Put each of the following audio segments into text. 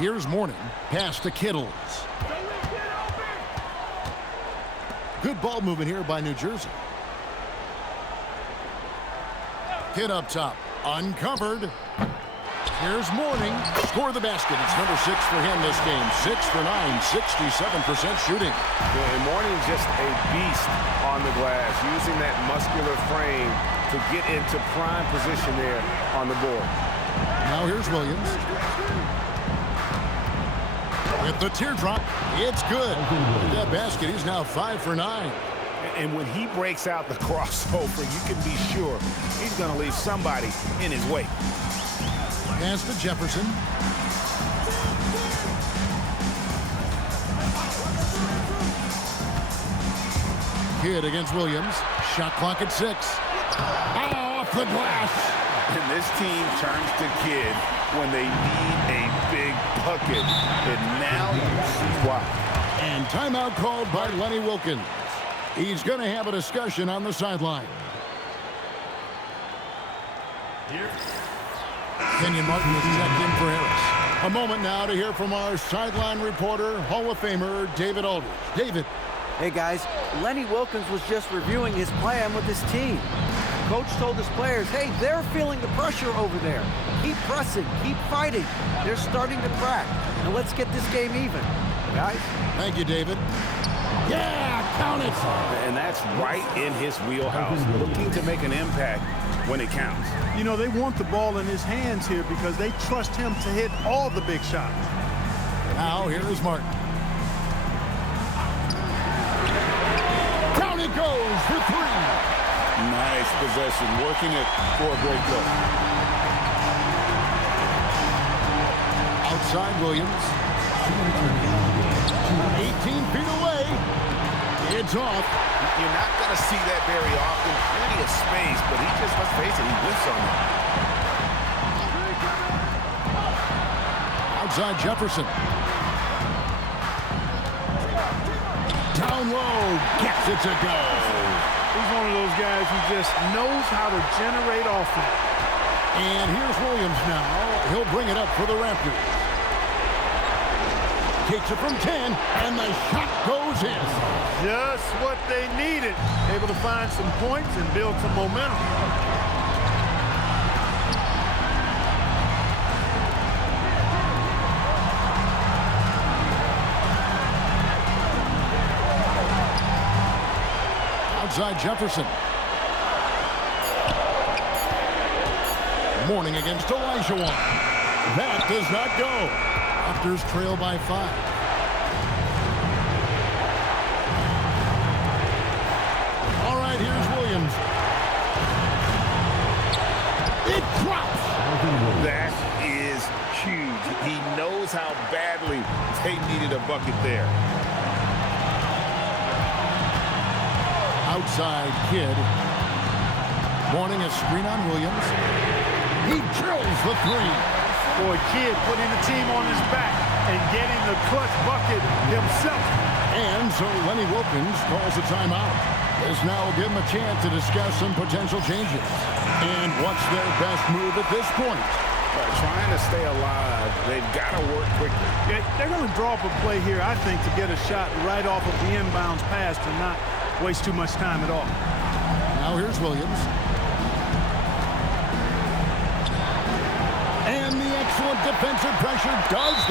Here's Mourning. Pass to Kittles. Good ball movement here by New Jersey. Kid up top. Uncovered. Here's Mourning. Score the basket. It's number 6 for him this game. 6 for 9, 67% shooting. Yeah, and Mourning's just a beast on the glass, using that muscular frame to get into prime position there on the board. Now here's Williams. With the teardrop, it's good. With that basket, he's now 5 for 9. And when he breaks out the crossover, you can be sure he's going to leave somebody in his wake. Pass to Jefferson. Kidd against Williams. Shot clock at 6. Oh, off the glass. And this team turns to Kidd when they need a big bucket. And now you see why. And timeout called by Lenny Wilkens. He's going to have a discussion on the sideline. Kenyon Martin is checked in for Harris. A moment now to hear from our sideline reporter, Hall of Famer David Aldridge. David. Hey guys, Lenny Wilkens was just reviewing his plan with his team. Coach told his players, hey, they're feeling the pressure over there. Keep pressing, keep fighting. They're starting to crack. Now let's get this game even. Guys? Thank you, David. Yeah, count it. And that's right in his wheelhouse, looking to make an impact when it counts. You know, they want the ball in his hands here because they trust him to hit all the big shots. Now, here is Martin. Down it goes for 3. Nice possession, working it for a great goal. Outside Williams. 18 feet away. It's off. You're not going to see that very often. Plenty of space, but he just, let's face it, he whiffs on it. Outside Jefferson. Down low. Gets it to go. He's one of those guys who just knows how to generate offense. And here's Williams now. He'll bring it up for the Raptors. Takes it from 10, and the shot goes in. Just what they needed. Able to find some points and build some momentum. Outside Jefferson. Mourning against Olajuwon. That does not go. Raptors trail by 5. All right, here's Williams. It drops. That is huge. He knows how badly they needed a bucket there. Outside Kidd. Mourning a screen on Williams. He drills the 3. Boy, Kidd putting the team on his back and getting the clutch bucket himself. And so Lenny Wilkens calls a timeout. This now will give him a chance to discuss some potential changes. And what's their best move at this point? Trying to stay alive, they've got to work quickly. Yeah, they're going to draw up a play here, I think, to get a shot right off of the inbounds pass to not waste too much time at all. Now here's Williams. And the excellent defensive pressure does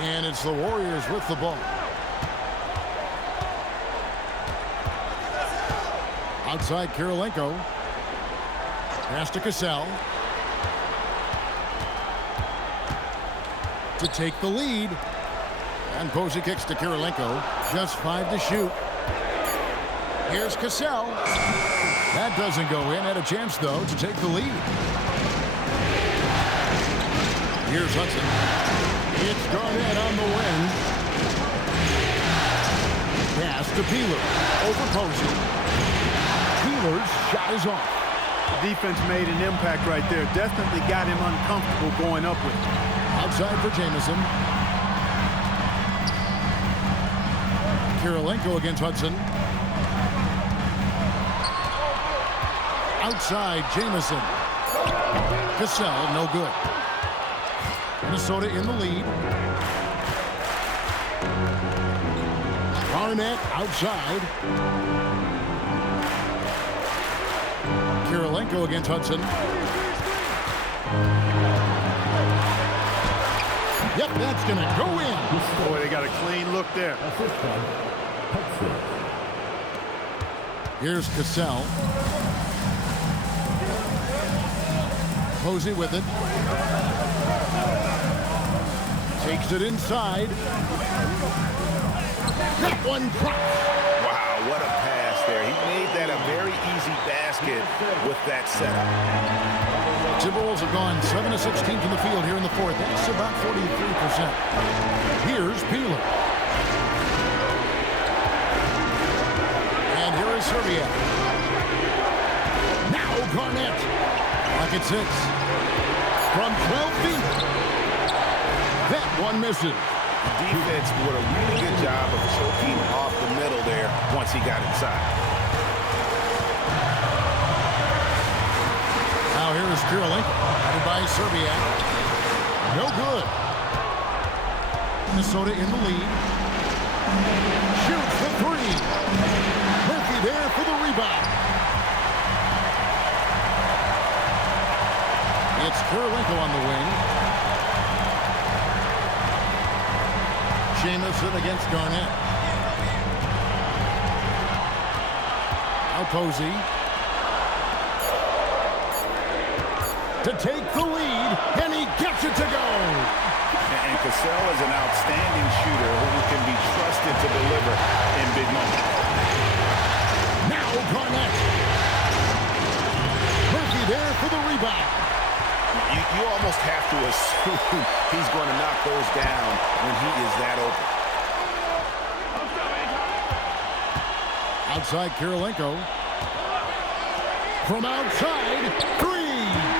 And it's the Warriors with the ball. Outside Kirilenko. Pass to Cassell. To take the lead. And Posey kicks to Kirilenko. Just 5 to shoot. Here's Cassell. That doesn't go in. Had a chance, though, to take the lead. Here's Hudson. It's Garnett on the wing. Pass to Peeler. Over Posey. Peeler's shot is off. The defense made an impact right there. Definitely got him uncomfortable going up with it. Outside for Jamison. Kirilenko against Hudson. Outside Jamison. Cassell, no good. Minnesota in the lead. Garnett outside. Kirilenko against Hudson. Yep, that's going to go in. Boy, they got a clean look there. Here's Cassell. Posey with it. Takes it inside. That one drops. Wow, what a pass there. He made that a very easy basket with that setup. Timberwolves have gone 7 of 16 from the field here in the fourth. That's about 43%. Here's Peeler. And here is Serbia. Now Garnett. Pocket 6. From 12 feet. That one misses. The defense did a really good job of choking off the middle there once he got inside. Now here is Kirilenko, headed by Serbia. No good. Minnesota in the lead. Shoots the 3. Murphy there for the rebound. It's Kirilenko on the wing. Jamison against Garnett. Now Posey. To take the lead, and he gets it to go. And Cassell is an outstanding shooter who can be trusted to deliver in big moments. Now Garnett. Murphy there for the rebound. You almost have to assume he's going to knock those down when he is that open. Outside Kirilenko. From outside, 3.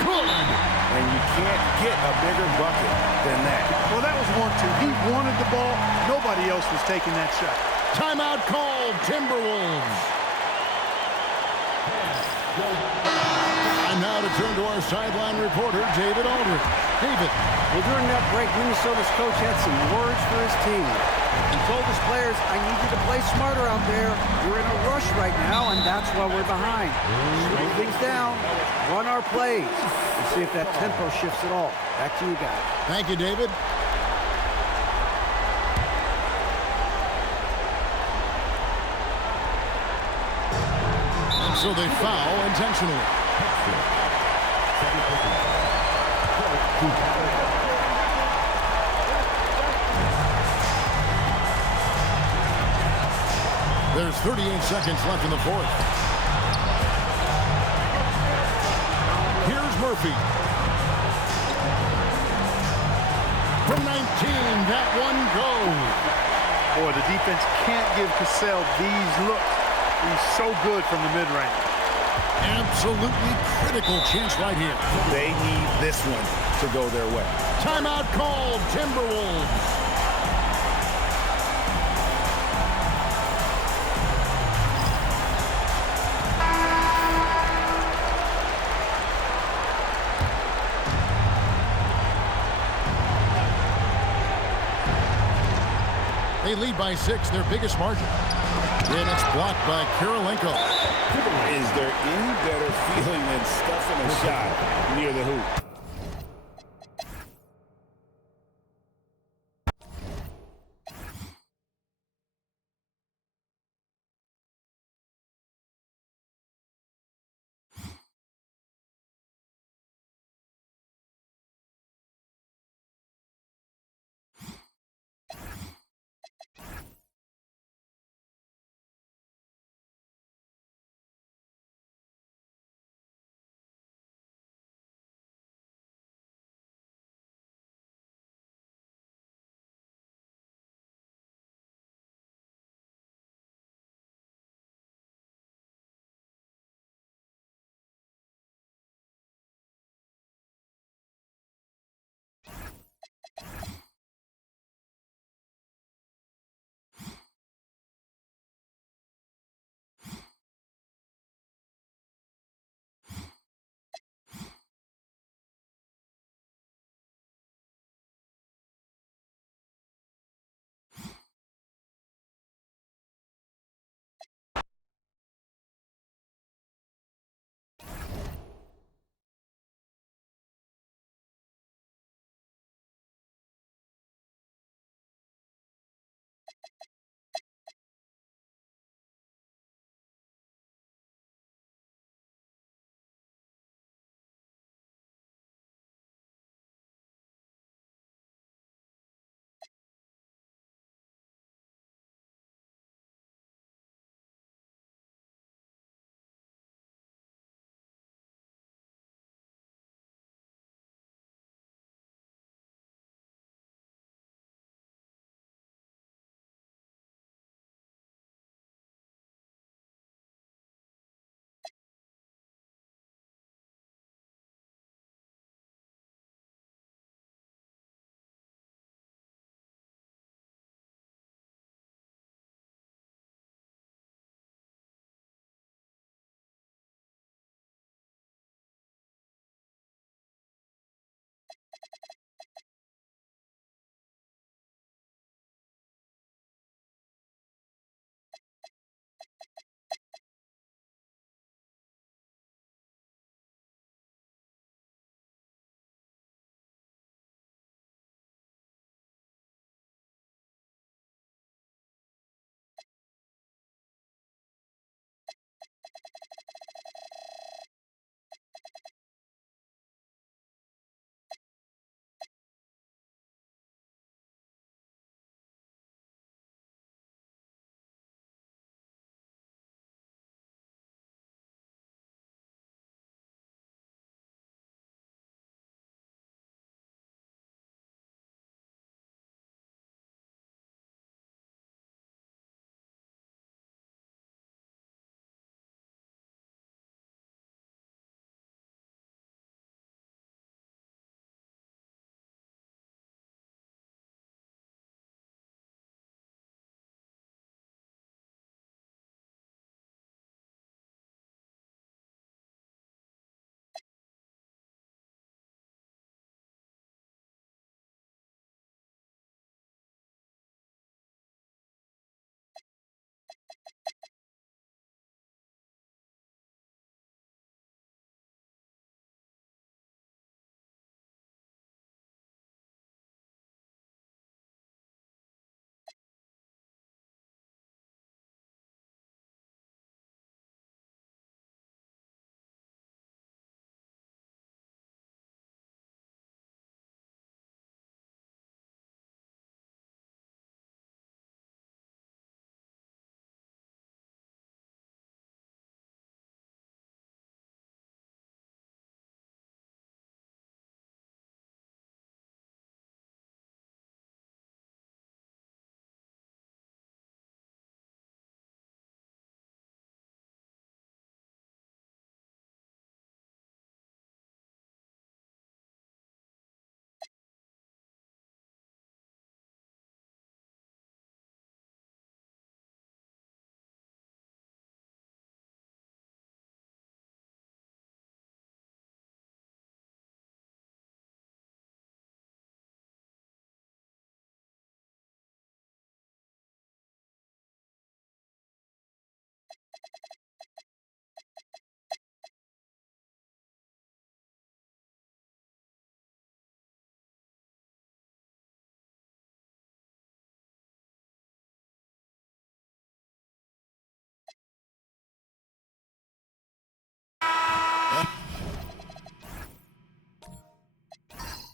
Good. And you can't get a bigger bucket than that. Well, that was 1-2. He wanted the ball. Nobody else was taking that shot. Timeout called, Timberwolves. And now to turn to our sideline reporter, David Aldridge. David. Well, during that break, Minnesota's coach had some words for his team. He told his players, I need you to play smarter out there. We're in a rush right now, and that's why we're behind. Slow things down, run our plays, and see if that tempo shifts at all. Back to you guys. Thank you, David. And so they foul intentionally. There's 38 seconds left in the fourth. Here's Murphy. From 19, that one goes. Boy, the defense can't give Cassell these looks. He's so good from the mid-range. Absolutely critical chance right here. They need this one to go their way. Timeout called, Timberwolves. They lead by 6, their biggest margin. And it's blocked by Kirilenko. Is there any better feeling than stuffing a shot near the hoop?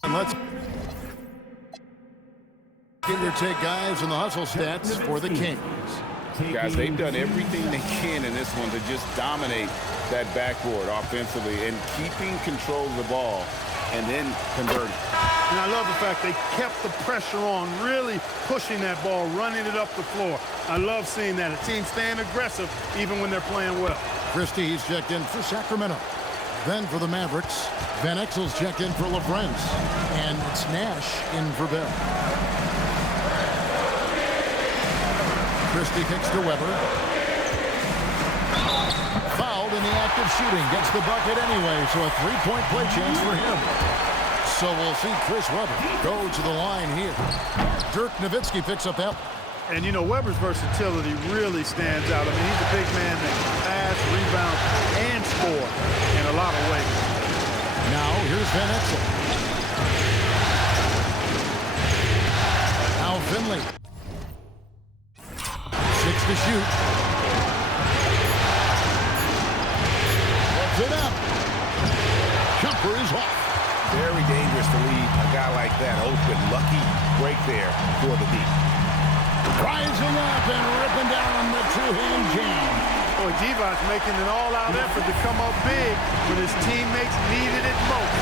And let's get your take, guys, on the hustle stats for the Kings. Guys, they've done everything they can in this one to just dominate that backboard offensively and keeping control of the ball and then converting. And I love the fact they kept the pressure on, really pushing that ball, running it up the floor. I love seeing that. A team staying aggressive even when they're playing well. Christie, he's checked in for Sacramento. Then for the Mavericks, Van Exel's checked in for LaFrentz. And it's Nash in for Bell. Christie kicks to Weber. Fouled in the act of shooting. Gets the bucket anyway, so a three-point play chance for him. So we'll see Chris Webber go to the line here. Dirk Nowitzki picks up that. And, you know, Weber's versatility really stands out. I mean, he's a big man that can pass, rebound, and score in a lot of ways. Now, here's Van Exel. Now Finley. 6 to shoot. Puts it up. Jumper is off. Very dangerous to leave a guy like that open. Lucky break there for the deep. Rising up and ripping down the two-hand jam. Boy, Devon's making an all-out effort to come up big when his teammates needed it most.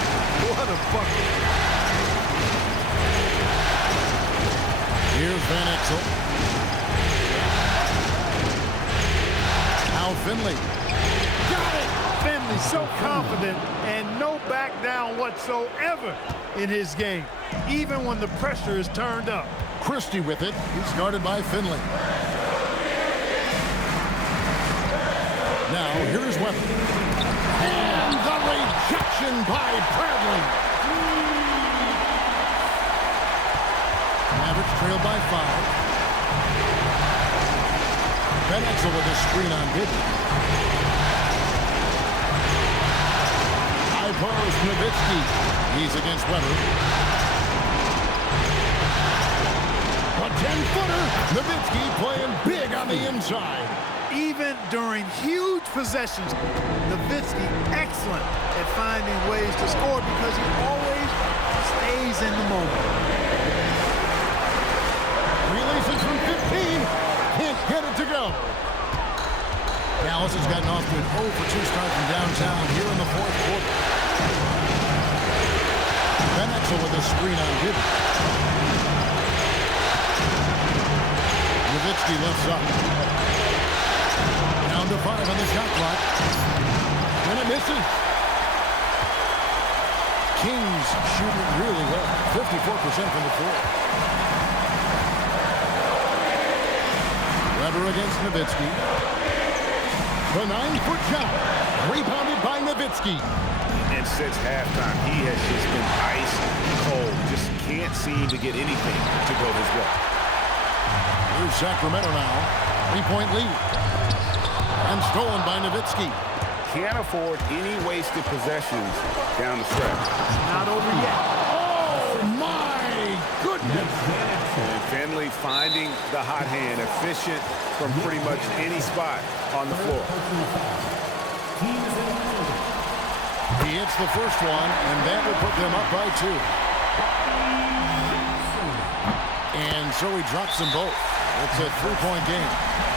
What a bucket. Here's Van Exel. Now Finley. Got it! Finley so confident and no back down whatsoever in his game, even when the pressure is turned up. Christie with it. He's guarded by Finley. Now, here's Webber. And the rejection by Bradley. Mavericks trailed by 5. Van Exel with a screen on Bibby. High post, Nowitzki. He's against Webber. A 10-footer. Nowitzki playing big on the inside. Even during huge possessions, Nowitzki excellent at finding ways to score because he always stays in the moment. Releases from 15. Can't get it to go. Dallas has gotten off to an 0-for-2 start from downtown here in the fourth quarter. Van Exel with a screen on Gibby. Nowitzki lifts up. Down to 5 on the shot clock. And it misses. Kings shooting really well. 54% from the floor. Weber against Nowitzki. The 9-foot shot. Rebounded by Nowitzki. And since halftime, he has just been ice cold. Just can't seem to get anything to go his way. Here's Sacramento now. 3-point lead. And stolen by Nowitzki. Can't afford any wasted possessions down the stretch. Not over yet. Oh, my goodness. And Finley finding the hot hand, efficient from pretty much any spot on the floor. He hits the first one, and that will put them up by 2. And so he drops them both. It's a 3-point game.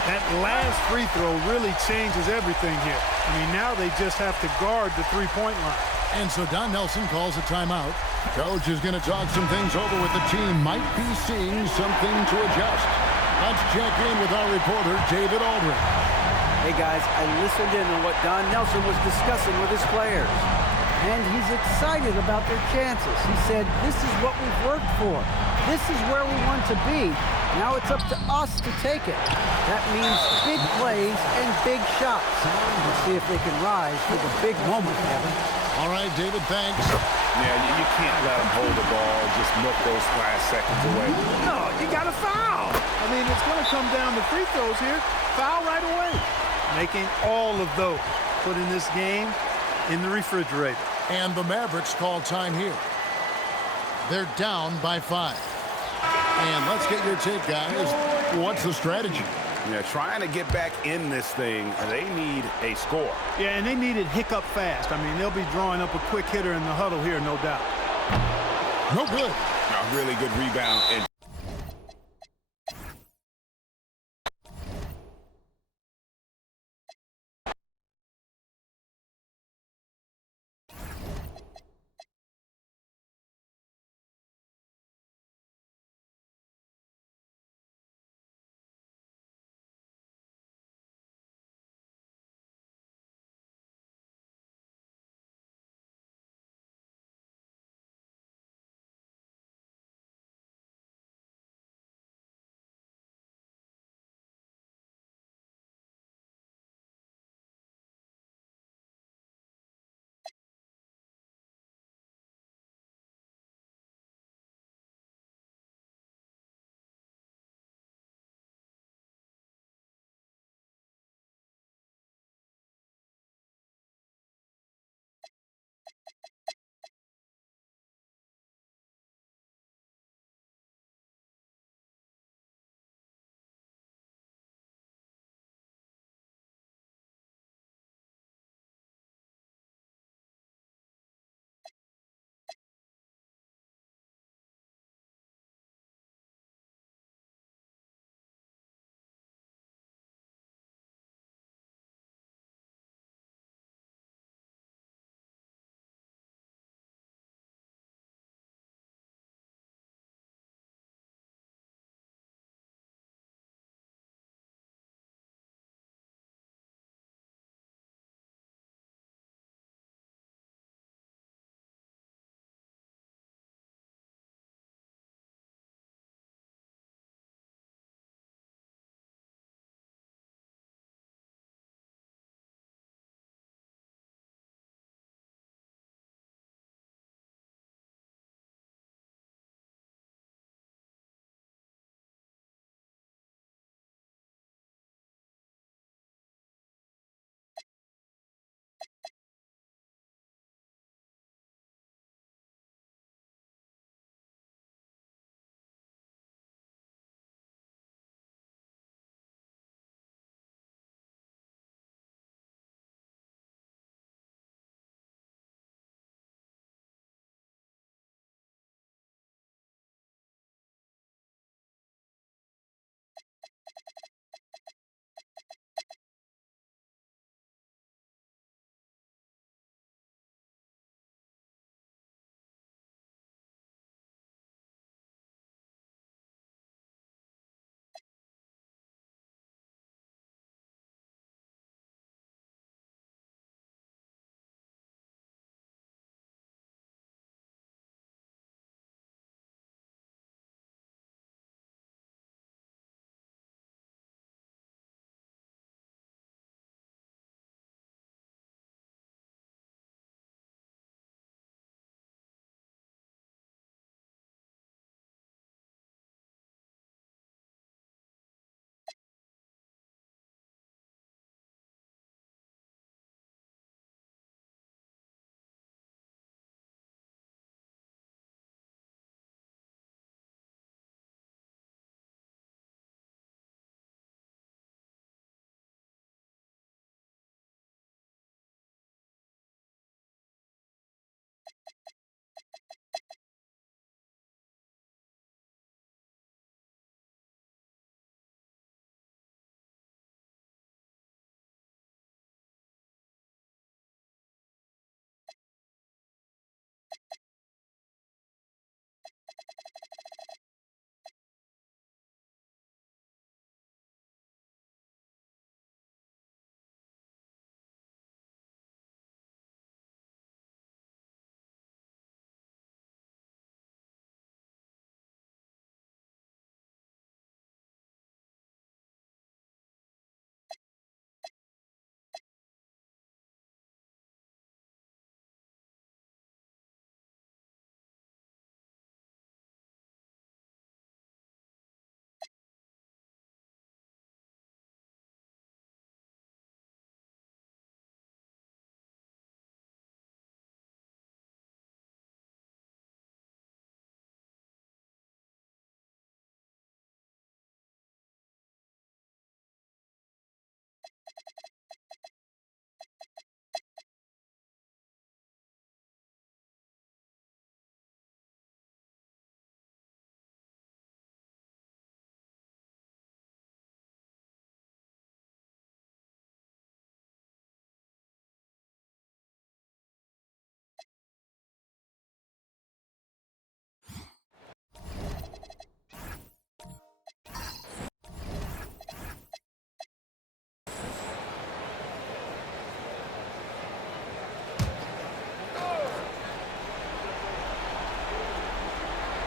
That last free throw really changes everything here. I mean, now they just have to guard the three-point line. And so Don Nelson calls a timeout. Coach is going to talk some things over with the team. Might be seeing something to adjust. Let's check in with our reporter, David Aldridge. Hey, guys, I listened in on what Don Nelson was discussing with his players. And he's excited about their chances. He said, this is what we've worked for. This is where we want to be. Now it's up to us to take it. That means big plays and big shots. Let's see if they can rise to the big moment, Kevin. All right, David, thanks. Yeah, you can't let him hold the ball, just milk those last seconds away. No, you got to foul. I mean, it's going to come down to free throws here. Foul right away. Making all of those. Putting this game in the refrigerator. And the Mavericks call time here. They're down by 5. And let's get your take, guys. What's the strategy? Yeah, trying to get back in this thing, they need a score. Yeah, and they need it hiccup fast. I mean, they'll be drawing up a quick hitter in the huddle here, no doubt. No good. A really good rebound. And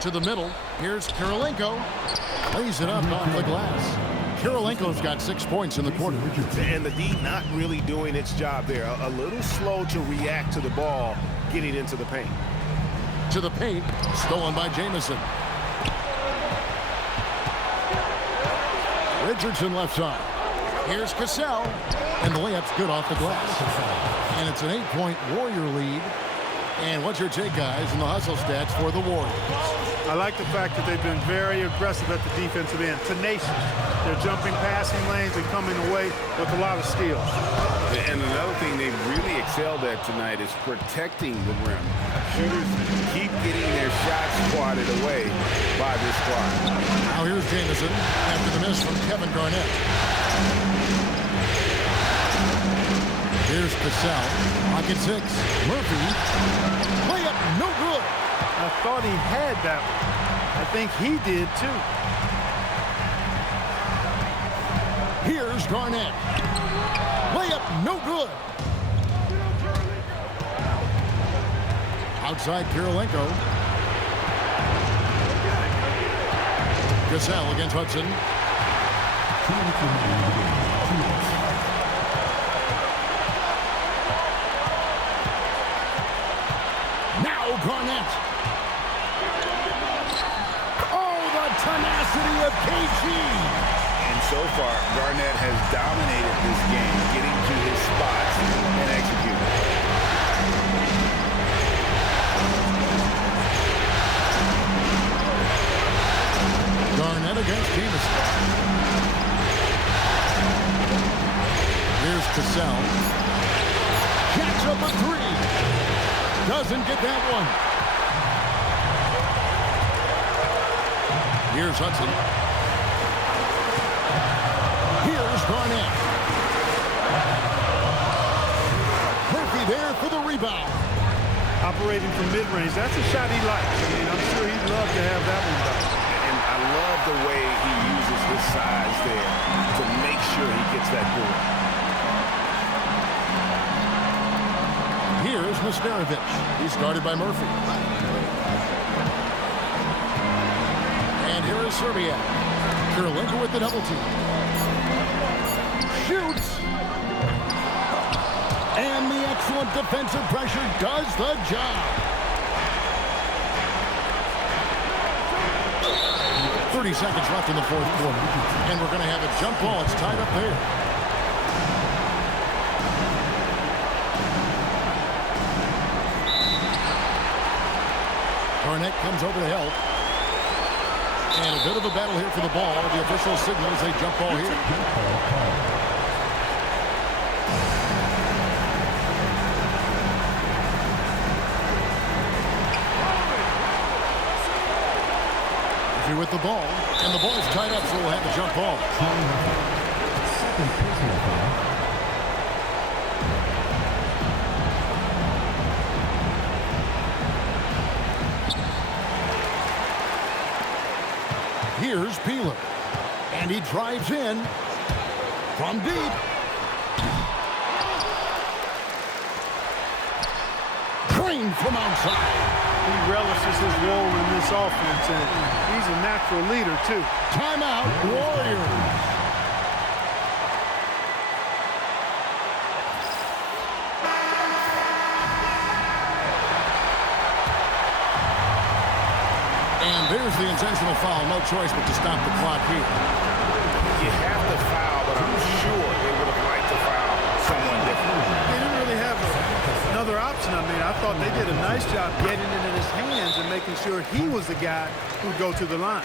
To the middle. Here's Kirilenko. Lays it up off the glass. Kirilenko's got 6 points in the quarter. And the D not really doing its job there. A little slow to react to the ball getting into the paint. To the paint. Stolen by Jamison. Richardson left side. Here's Cassell. And the layup's good off the glass. And it's an 8-point Warrior lead. And what's your take, guys, in the hustle stats for the Warriors? I like the fact that they've been very aggressive at the defensive end. Tenacious. They're jumping passing lanes and coming away with a lot of steals. And another thing they've really excelled at tonight is protecting the rim. Shooters keep getting their shots swatted away by this squad. Now here's Jamison after the miss from Kevin Garnett. Here's Cassell. Pocket 6. Murphy. Layup no good. I thought he had that one. I think he did too. Here's Garnett. Layup no good. Outside Kirilenko. Cassell against Hudson. Now Garnett. Oh, the tenacity of KG. And so far, Garnett has dominated this game, getting to his spots and executing. Garnett against Jamison. Here's Cassell. Jacks up a 3. Doesn't get that one. Here's Hudson. Here's Garnett. Murphy there for the rebound. Operating from mid-range. That's a shot he likes. I mean, I'm sure he'd love to have that one done. And I love the way he uses his size there to make sure he gets that board. Here's Nesterovic. He's guarded by Murphy. And here is Serbia. Kirilenko with the double team. Shoots. And the excellent defensive pressure does the job. 30 seconds left in the fourth quarter. And we're going to have a jump ball. It's tied up there. Garnett comes over to help. And a bit of a battle here for the ball. The official signals a jump ball here. Murphy with the ball. And the ball's tied up, so we'll have a jump ball. Here's Peeler. And he drives in from deep. Drained from outside. He relishes his role in this offense, and he's a natural leader, too. Timeout, Warriors. And there's the intentional foul. No choice but to stop the clock here. You have to foul, but I'm sure they would have liked to foul someone different. They didn't really have another option. I mean, I thought they did a nice job getting it in his hands and making sure he was the guy who'd go to the line.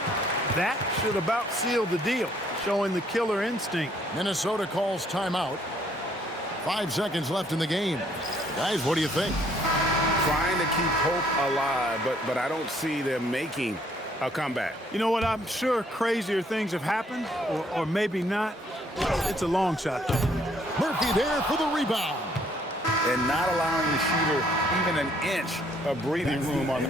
That should about seal the deal, showing the killer instinct. Minnesota calls timeout. 5 seconds left in the game. Guys, what do you think? Trying to keep hope alive, but I don't see them making a comeback. You know what? I'm sure crazier things have happened, or maybe not. It's a long shot, though. Murphy there for the rebound. And not allowing the shooter even an inch of breathing room on the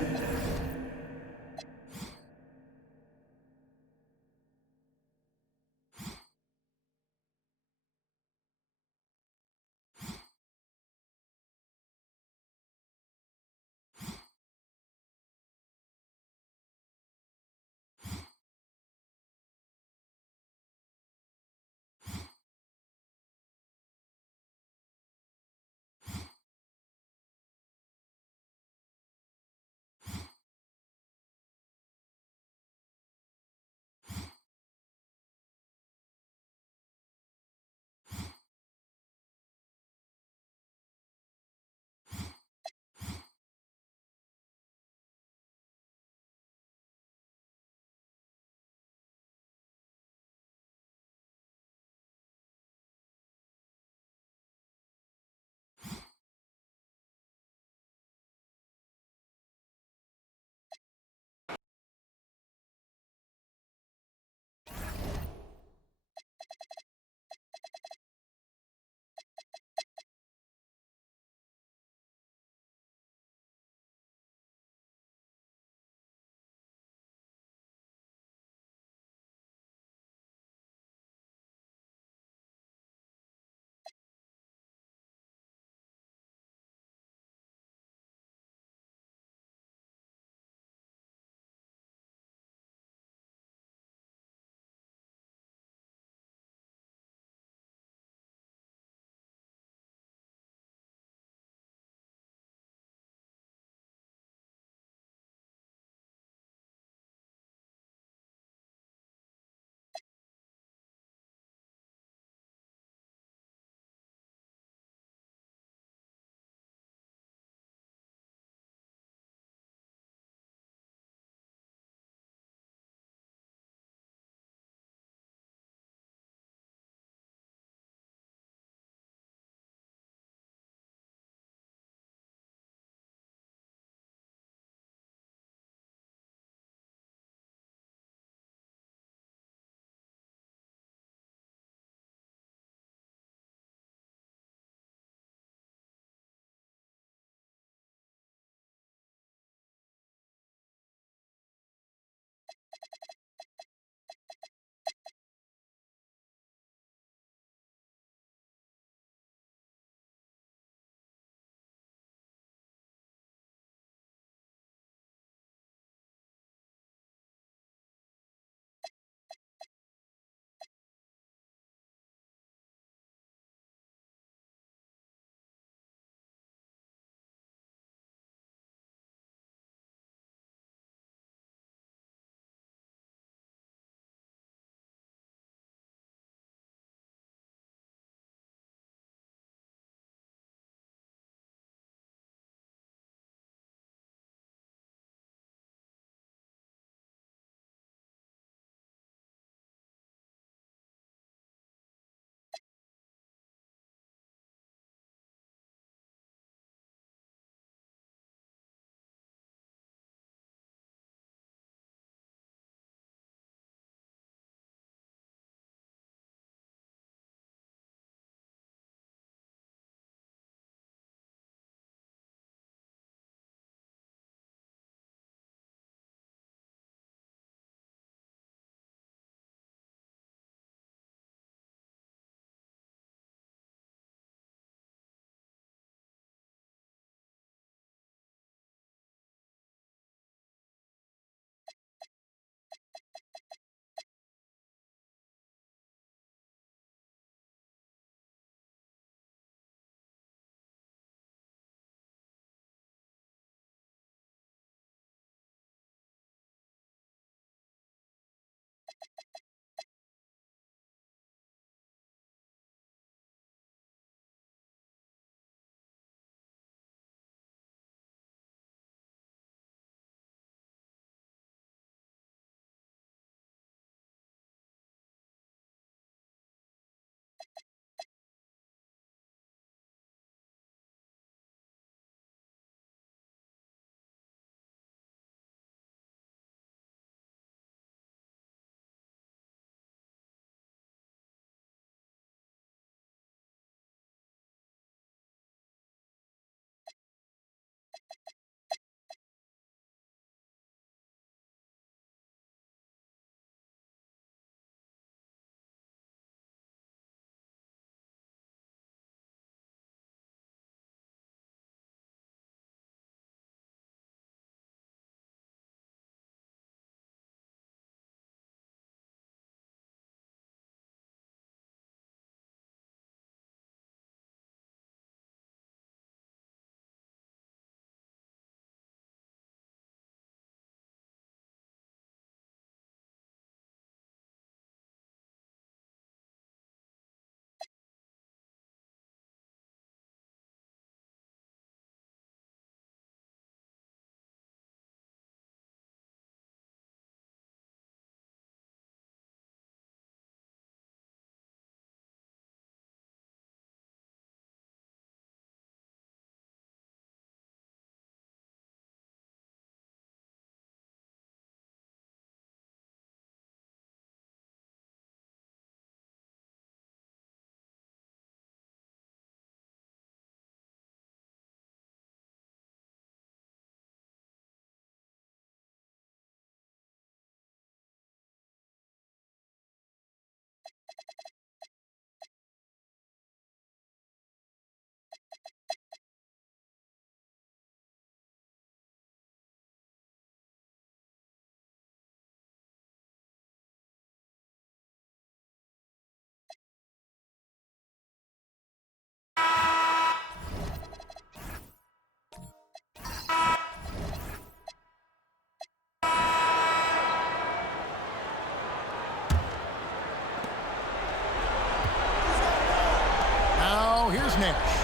Nash.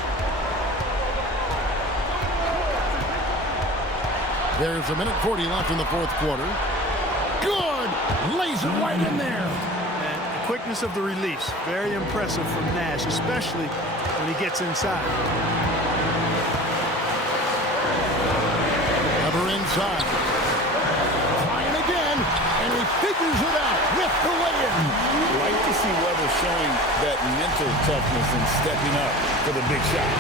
There's a minute 40 left in the fourth quarter. Good! Lays it right in there. And the quickness of the release, very impressive from Nash, especially when he gets inside. Weber inside. Trying again, and he figures it out with the lay-in. Like to see Weber showing that mental toughness and stepping up for the big shot.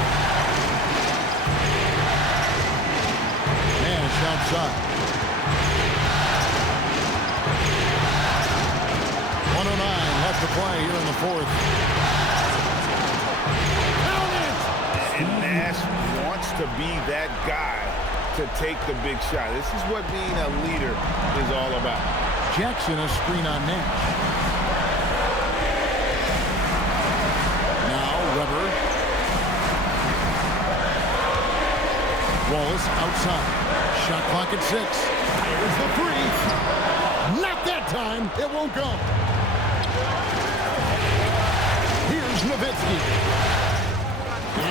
Nash outside. 109 left to play here in the fourth. Count it! And Nash wants to be that guy to take the big shot. This is what being a leader is all about. Jackson a screen on Nash. Now Weber. Wallace outside. Shot clock at 6. Here's the three. Not that time. It won't go. Here's Nowitzki.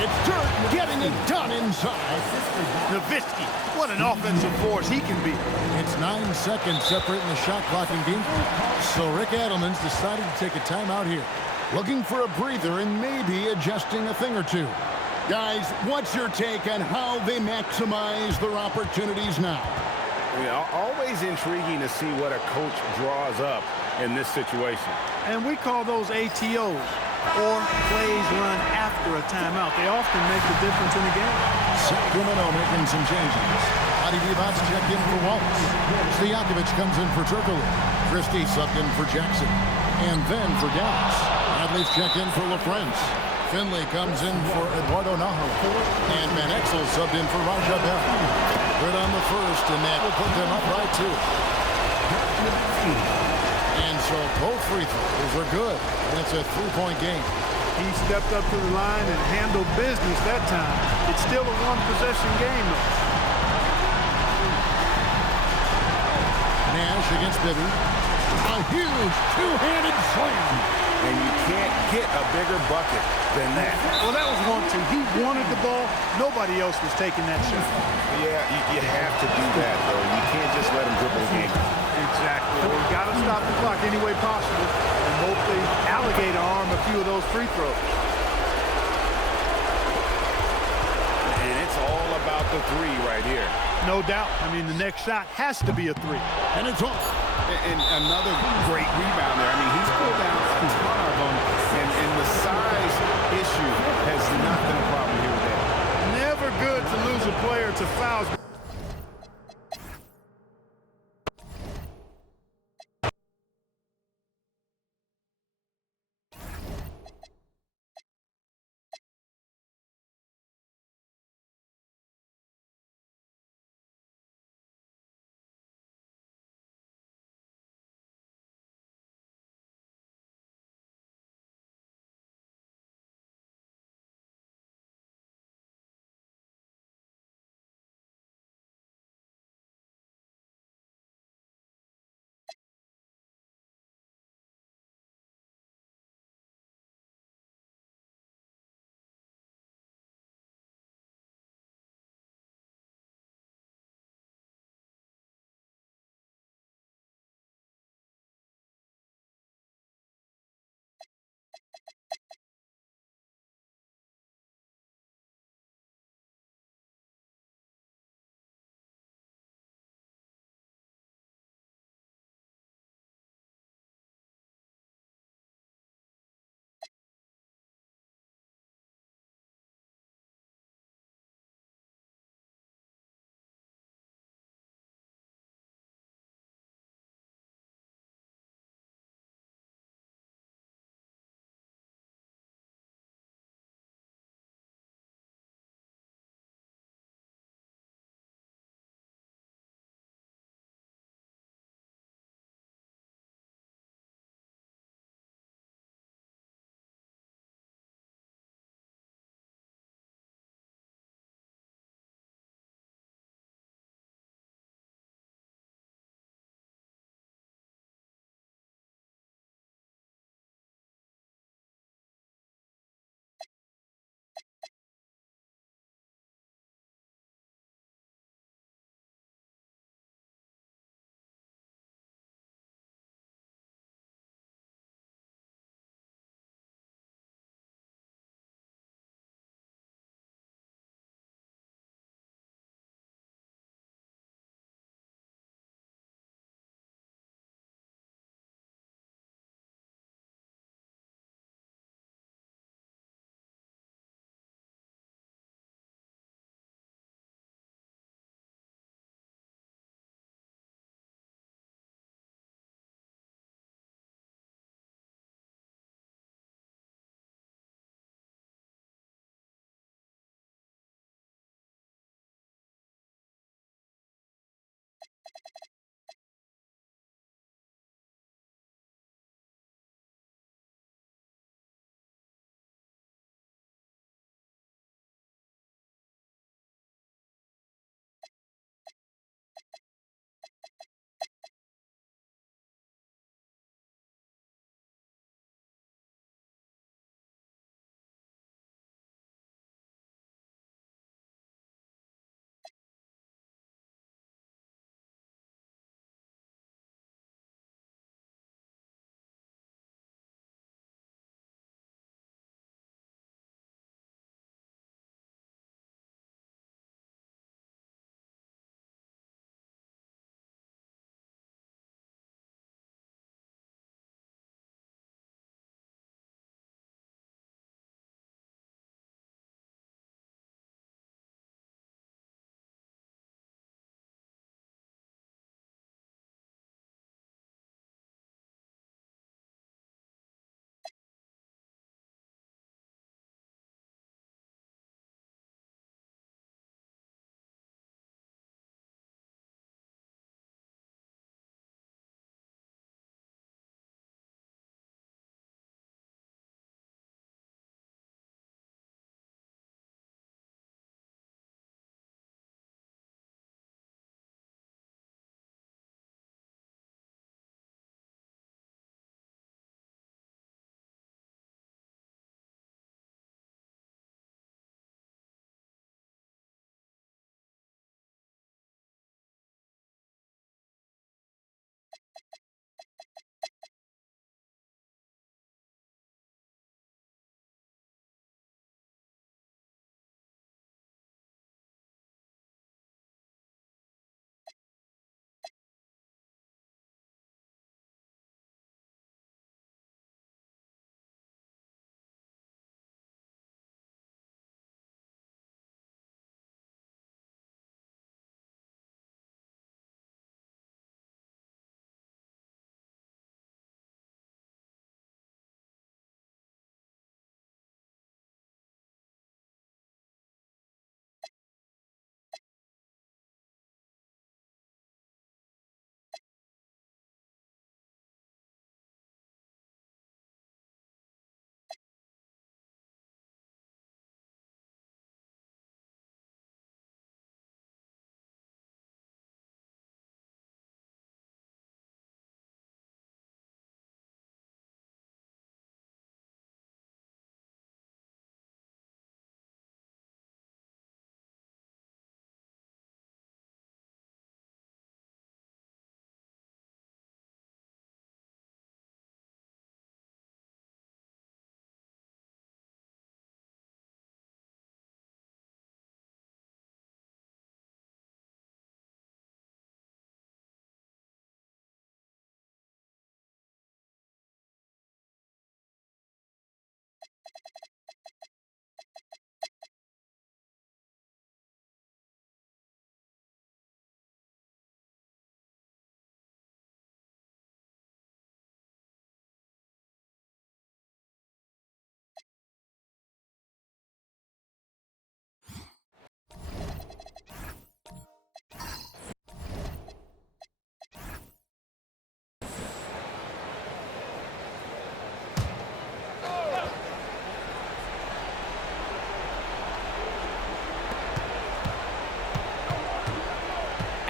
It's Dirk getting it done inside. Nowitzki, what an offensive force he can be. It's 9 seconds separating the shot clock and game. So Rick Adelman's decided to take a timeout here. Looking for a breather and maybe adjusting a thing or two. Guys, what's your take on how they maximize their opportunities now? Yeah, always intriguing to see what a coach draws up in this situation. And we call those ATOs, or plays run after a timeout. They often make the difference in the game. Sacramento making some changes. Adi Divac checked in for Wallace. Stojakovic comes in for Turkoglu. Christie subbed in for Jackson. And then for Dallas. Bradley's checked in for LaFrance. Finley comes in for Eduardo Najo. And Van Exel subbed in for Raja Bell. Good on the first, and that will put them up by 2. And so both free throws are good. And it's a 3-point game. He stepped up to the line and handled business that time. It's still a one-possession game, though. Nash against Bibby. A huge two-handed slam. And you can't get a bigger bucket than that. Well, that was 1-2. He wanted the ball. Nobody else was taking that shot. Yeah, you have to do that, though. You can't just let him dribble the game. Exactly. Well, we got to stop the clock any way possible and hope the alligator arm a few of those free throws. And it's all about the three right here. No doubt. I mean, the next shot has to be a 3. And it's off. And another great rebound there. I mean, he's pulled down a ton of them, and the size issue has not been a problem here today. Never good to lose a player to fouls.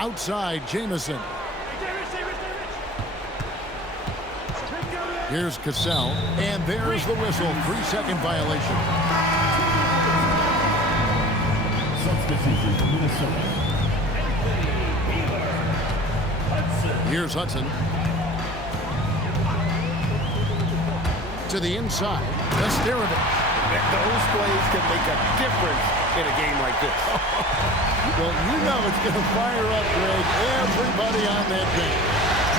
outside Jamison. Here's Cassell, and there's the whistle. 3-second violation. Substitution for Minnesota. Here's Hudson. To the inside. Nesterovic. Those plays can make a difference in a game like this. Well, you know it's going to fire up, Greg, everybody on that bench.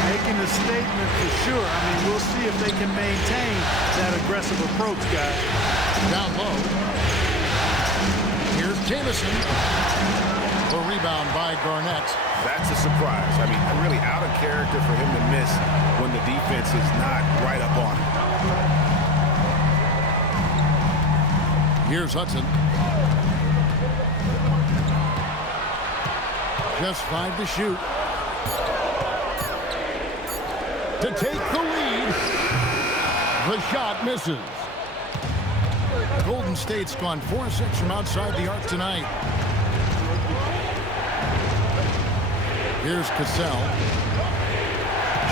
Making a statement for sure. I mean, we'll see if they can maintain that aggressive approach, guys. Down low. Here's Jamison. The rebound by Garnett. That's a surprise. I mean, really out of character for him to miss when the defense is not right up on him. Here's Hudson. Just 5 to shoot. To take the lead. The shot misses. Golden State's gone 4-6 from outside the arc tonight. Here's Cassell.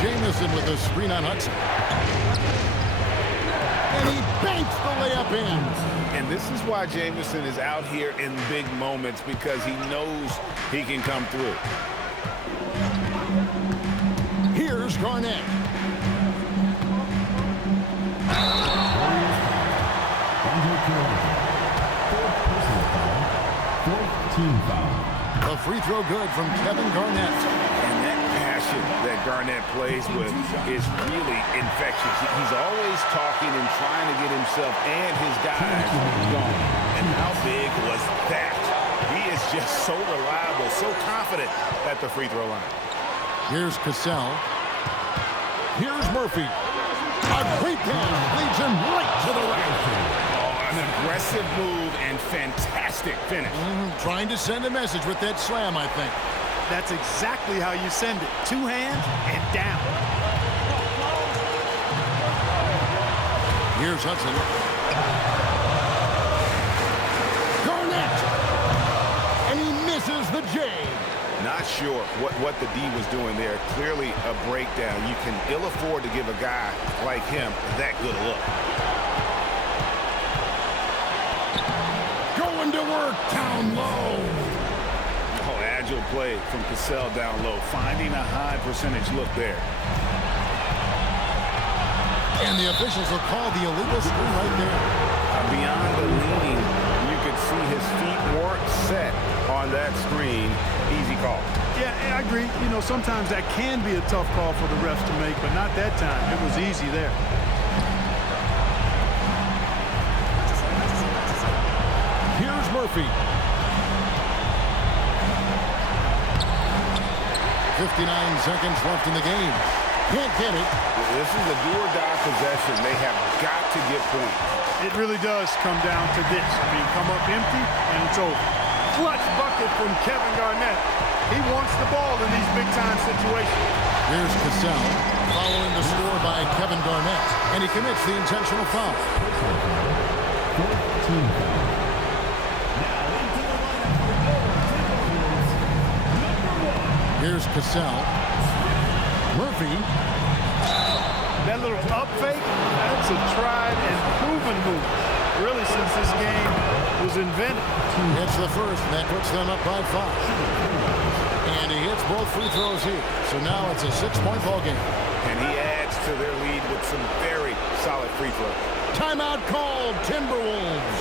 Jamison with a screen on Hudson. And he banks the layup in. And this is why Jamison is out here in big moments, because he knows he can come through. Here's Garnett. A free throw good from Kevin Garnett. And that passion that Garnett plays with is really infectious. He's always talking and trying to get himself and his guys going. And how big was that? He is just so reliable, so confident at the free throw line. Here's Cassell. Here's Murphy. A great pass leads him right to the rack. An aggressive move and fantastic finish. Trying to send a message with that slam, I think. That's exactly how you send it. 2 hands and down. Here's Hudson. Garnett! And he misses the J. Not sure what the D was doing there. Clearly a breakdown. You can ill afford to give a guy like him that good a look. Going to work down low. Oh, agile play from Cassell down low, finding a high percentage look there. And the officials will call the illegal screen right there. Beyond the lean, you could see his feet weren't set on that screen. Easy call. Yeah, I agree. You know, sometimes that can be a tough call for the refs to make, but not that time. It was easy there. Here's Murphy. 59 seconds left in the game. Can't get it. This is a do-or-die possession. They have got to get points. It really does come down to this. I mean, come up empty, and it's over. Clutch bucket from Kevin Garnett. He wants the ball in these big-time situations. Here's Cassell following the score by Kevin Garnett, and he commits the intentional foul. Here's Cassell. Murphy. That little up fake, that's a tried and proven move, really, since this game was invented. Hits the first, and that puts them up by 5. And he hits both free throws here. So now it's a 6-point ball game. And he adds to their lead with some very solid free throws. Timeout called, Timberwolves.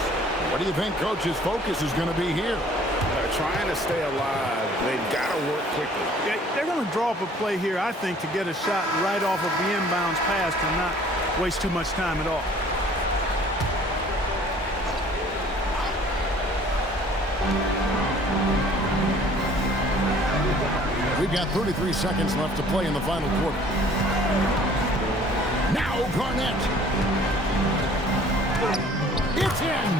What do you think Coach's focus is going to be here? They're trying to stay alive. They've got to work quickly. Yeah, they're going to draw up a play here, I think, to get a shot right off of the inbounds pass and not waste too much time at all. We've got 33 seconds left to play in the final quarter. Now Garnett. It's in.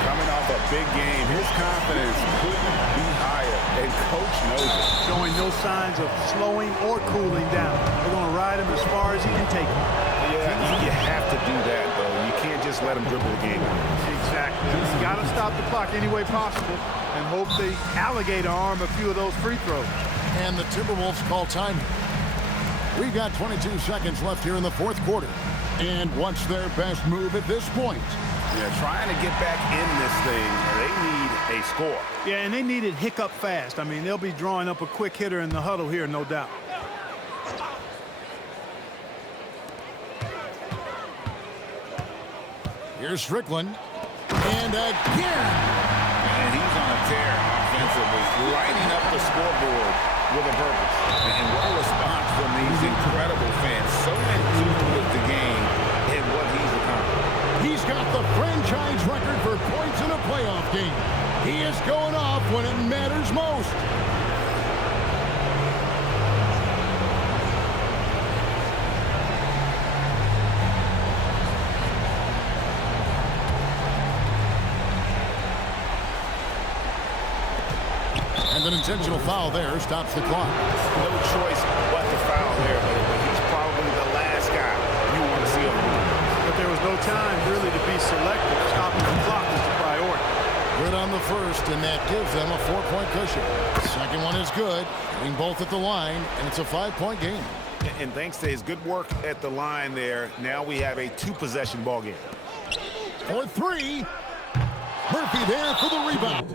Coming off a big game, his confidence couldn't be higher, and Coach knows it. Showing no signs of slowing or cooling down. They're going to ride him as far as he can take him. Yeah, you have to do that, though. You can't just let him dribble the game out. Exactly. You got to stop the clock any way possible and hope they alligator arm a few of those free throws. And the Timberwolves call time. We've got 22 seconds left here in the fourth quarter. And what's their best move at this point? Yeah, trying to get back in this thing. They need a score. Yeah, and they need it hiccup fast. I mean, they'll be drawing up a quick hitter in the huddle here, no doubt. Here's Strickland. And again. And he's on a tear offensively, lighting up the scoreboard with a purpose. And what a response from these incredible fans. So in tune with the game and what he's accomplished. He's got the franchise record for points in a playoff game. He is going off when it matters most. And an intentional foul there stops the clock. No choice but to foul there, but he's probably the last guy you want to see on the line. But there was no time really to be selective. Stopping the clock was the priority. Good on the first, and that gives them a 4-point cushion. Second one is good, hitting both at the line, and it's a 5-point game. And thanks to his good work at the line there, now we have a 2-possession ball game. For three. Murphy there for the rebound.